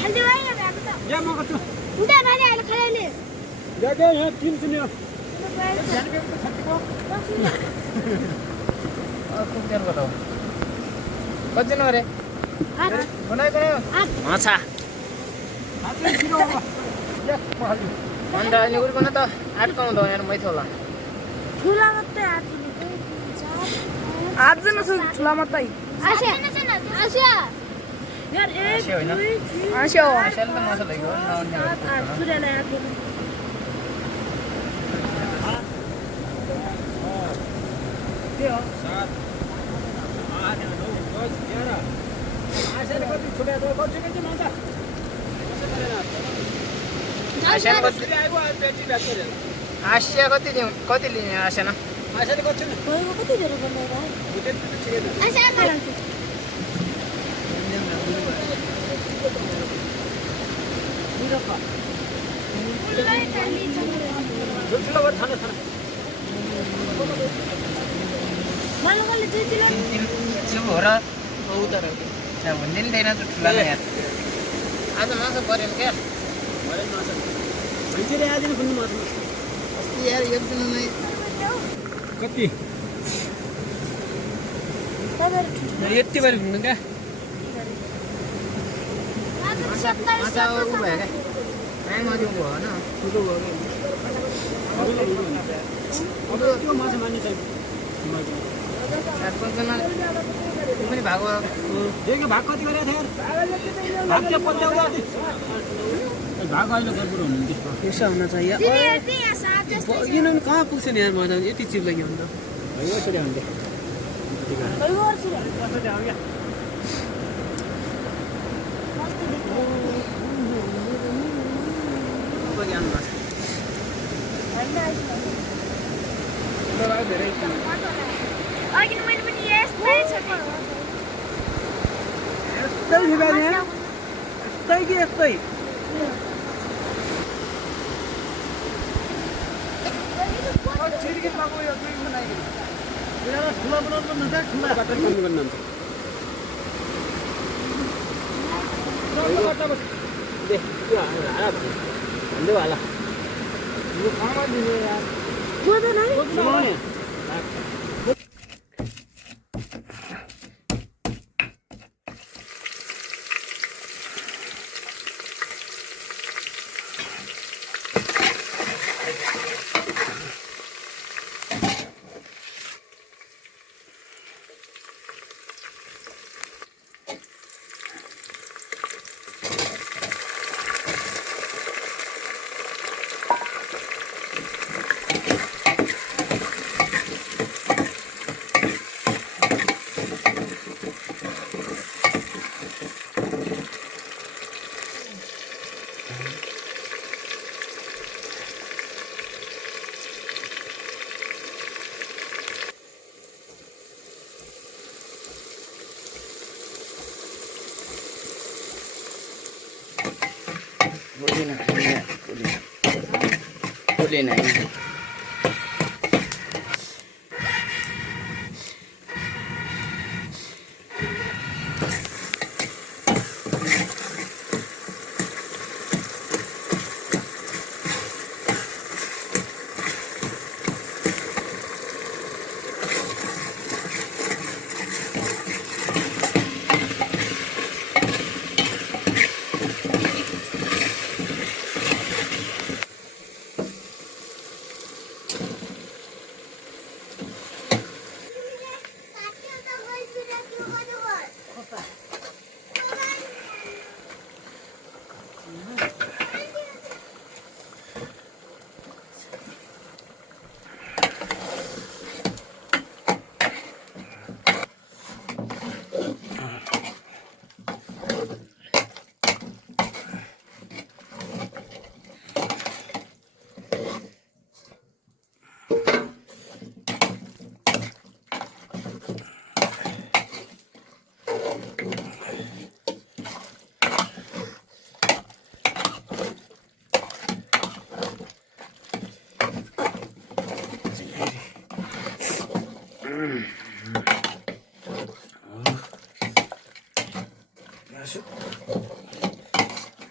या म गर्छु उता माने अहिले खाले याके यहाँ टिम सुन्यो कति न रे बनाइ बनायो माछा अन्त अहिले उर्कन त आटकाउँद यहाँ मैथ होला ठुला मात्रै आज नसु ठुला मात्रै आशा आशा यार एक दुई आशा आशाले त माछा लैगयो सूर्यलाई आएको के हो 7 8 9 10 11 आशाले कति छुट्या त कति चाहिँ मान्छे आशाले कति आइगो पेटी ब्याक गरेर आशा कति लिने आशा न आशाले कति भएको कति धेरै भन्दै भाइ बुझे त ठिकै छ आशा ठुलो भएर खाना मलाई कसले 2 किलो त्यो हो र उता त्यहाँ भन्दै नि थिएन त ठुला यार आज माछा पऱ्यो क्या भरे माछा भइसक्यो आज नि कुन माछा अस्ति यार एक दिन नै कति यति बार घुम्नु क्या माछा उ भयो क्या टाइम अझै उ भएन ठुलो भयो अब त्यो माछा मान्ने चाहिँ 4-5 जना पनि भाग देखि भाग कति गरेको थियो यार भाग चाहिँ पत्याउँदा भाग अहिले गर्नु हुनुहुन्थ्यो यसो हुन चाहियो यिनीहरू कहाँ पुग्छ नि यार मलाई यति चिप लाग्यो भने त यसरी हुन्थ्यो अघि मैले पनि यस्तै छ यस्तै छिबानी यस्तै कि यस्तै ठुला बनाउनु न ठुला बाटो काम गर्न दे हाल्दै होला यो खाना दिने यार बुझ्दैन है सुनाउने बोले नहीं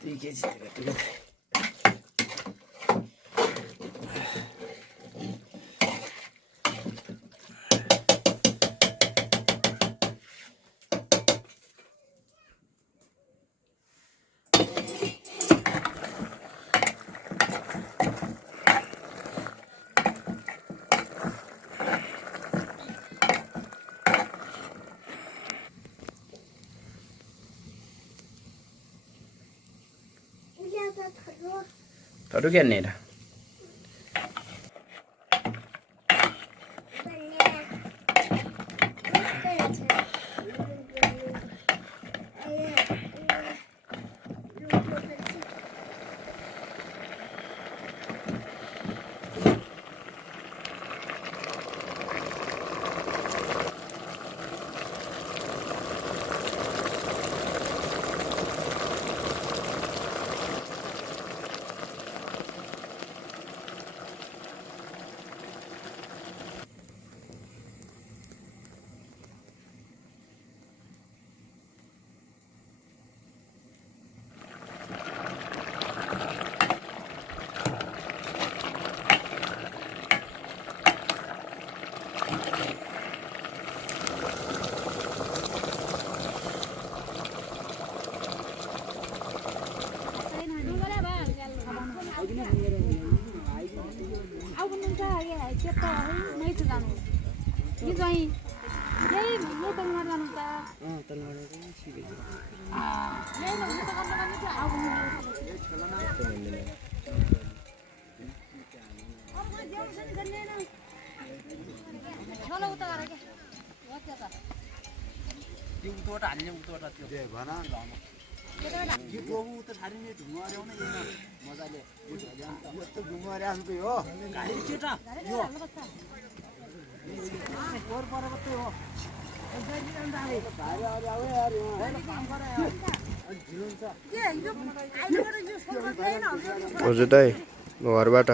2 केजी टिका Taruh kan ni dah. हजुर दाइ घरबाट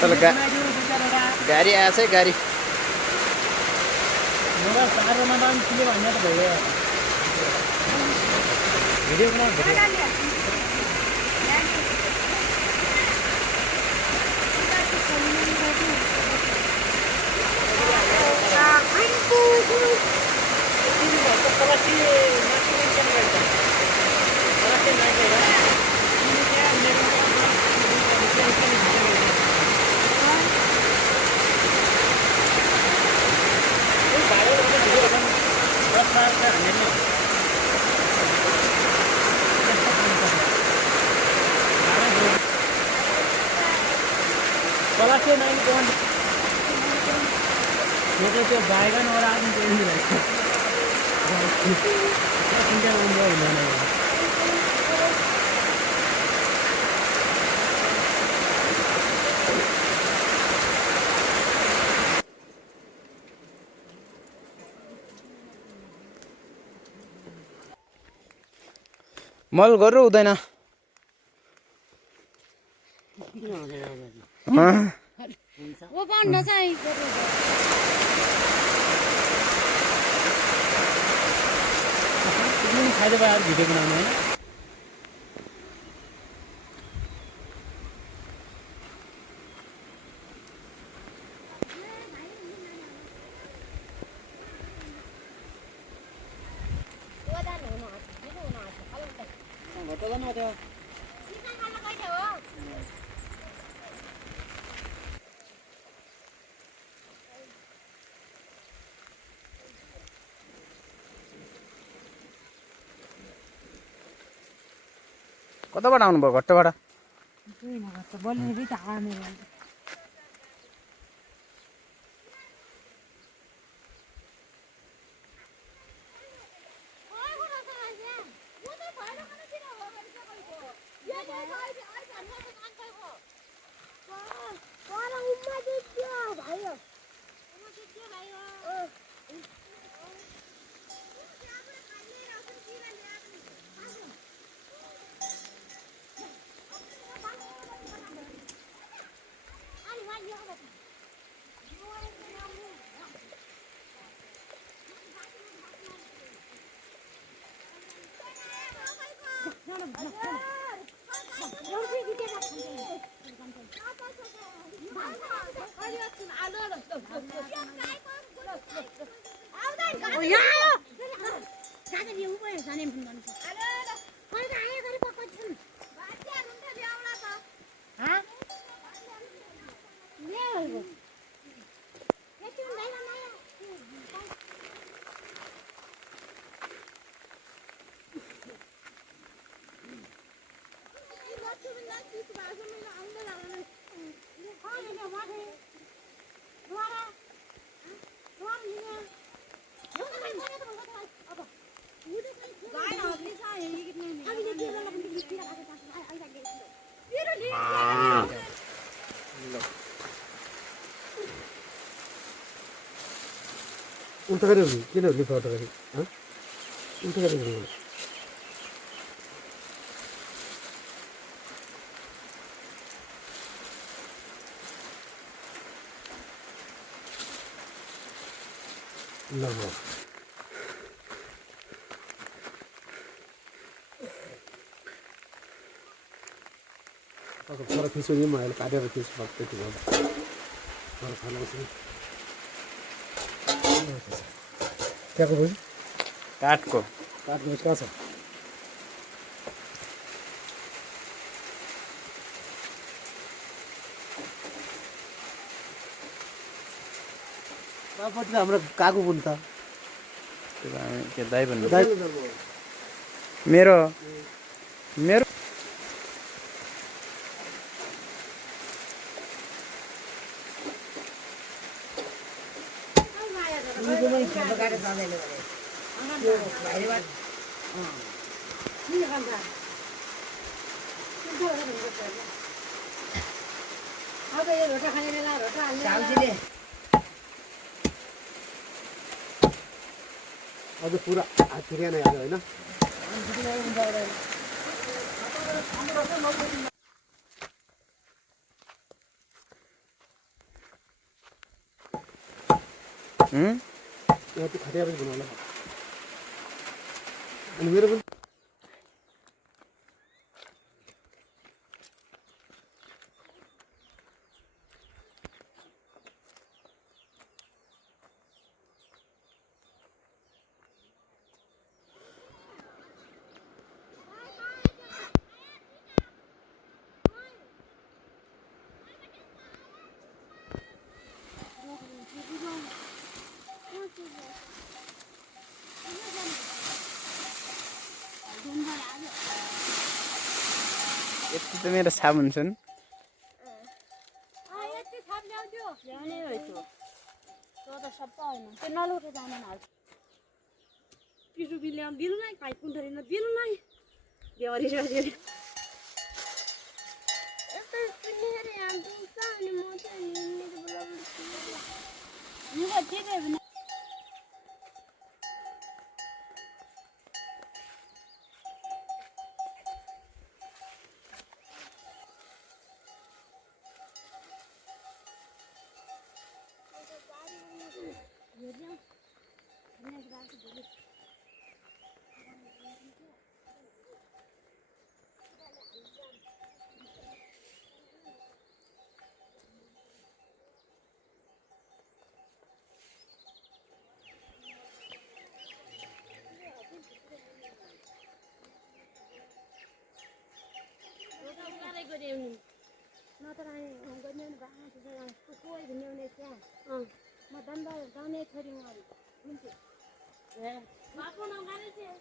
तल गाडी आएछ है गाडी भिडियो बना त्यो बाइगन और आदमी कोई नहीं रहता मल गर्नु हुँदैन वो बन्न चाहिँ खाइदे भयो भिडियो बनाउनु हैन कताबाट आउनुभयो घट्टबाट उल्टा गरी किन लिफा उल्टा गरी उल्टा गरी ल पर खिच्यो नि म अहिले काटेर खिच्छु त्यति भयो पर खानाउँछु त्यहाँको भयो काठको काट्नु कहाँ छ तापट्टि त हाम्रो कागु बुन त के दाइ भन्नु मेरो मेरो अझ पुरा फिरिया नै आयो होइन यहाँ त्यो खटिया पनि बनाउनु अनि मेरो पनि यति त मेरो साबुन छन् यति थाप ल्याउँथ्यो ल्याउने रहेछ त्यो त सबै होइन त्यो नलुटे जाँदैन हाल्छ पिरो बिल्याउनु दिनुलाई भाइ कुण्ठरी नदिनुलाई बेहोरी सजेरी ठिकै भने नत्र गर्ने कोही भिन्याउने त्यहाँ म धन्दा गाउने छोरी हुन्छु बाटो नगाने चाहिँ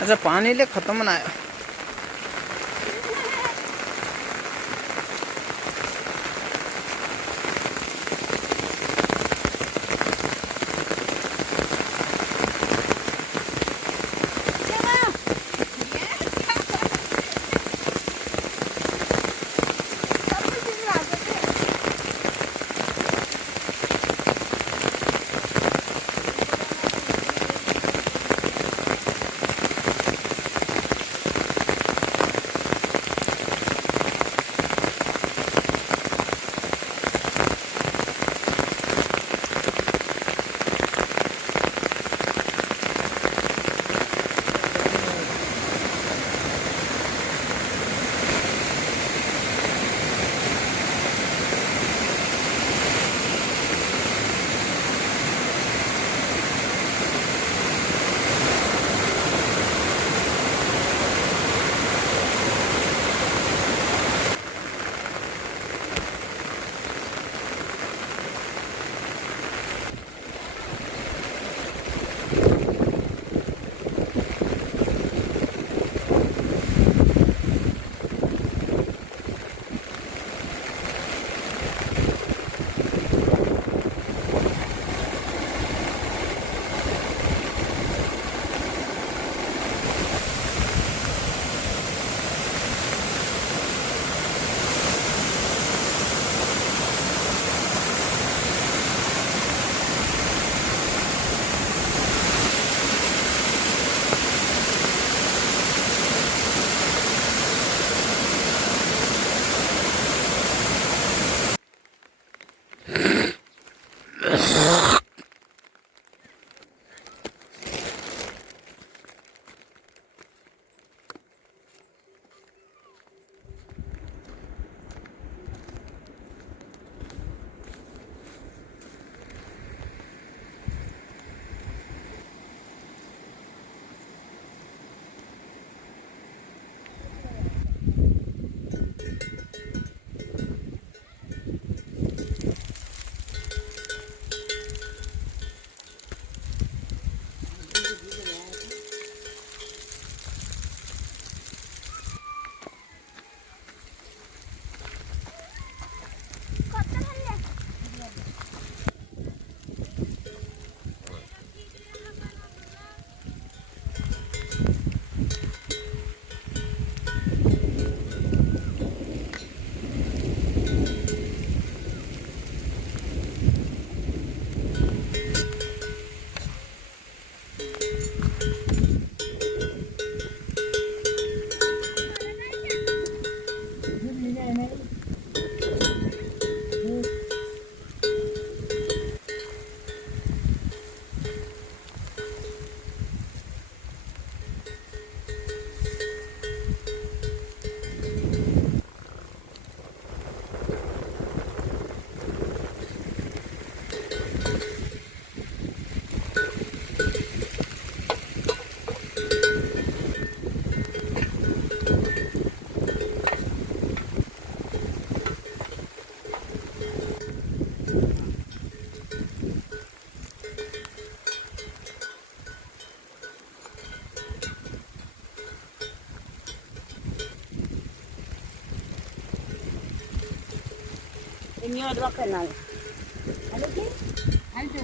अच्छा पानीले खत्तम बनायो Ini ada kenal. Ada ki? Ada.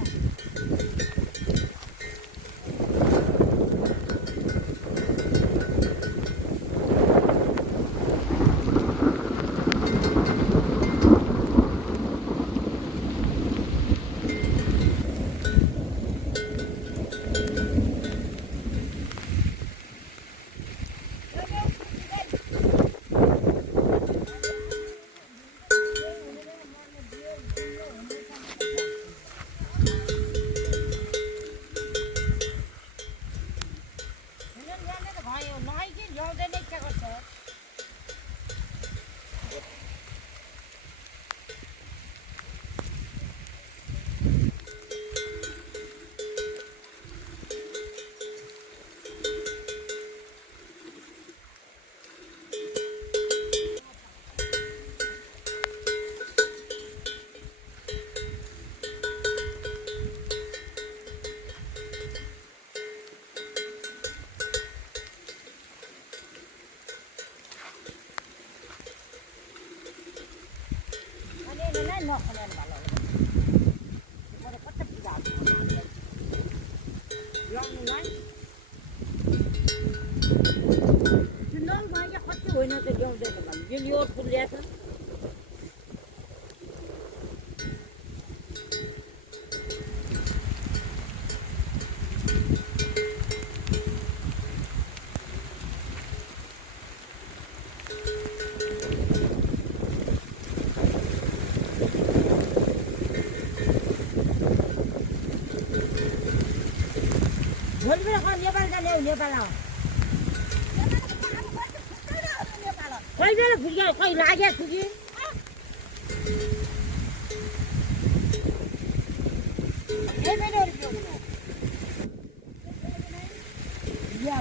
Kau lagi tu je. Ya,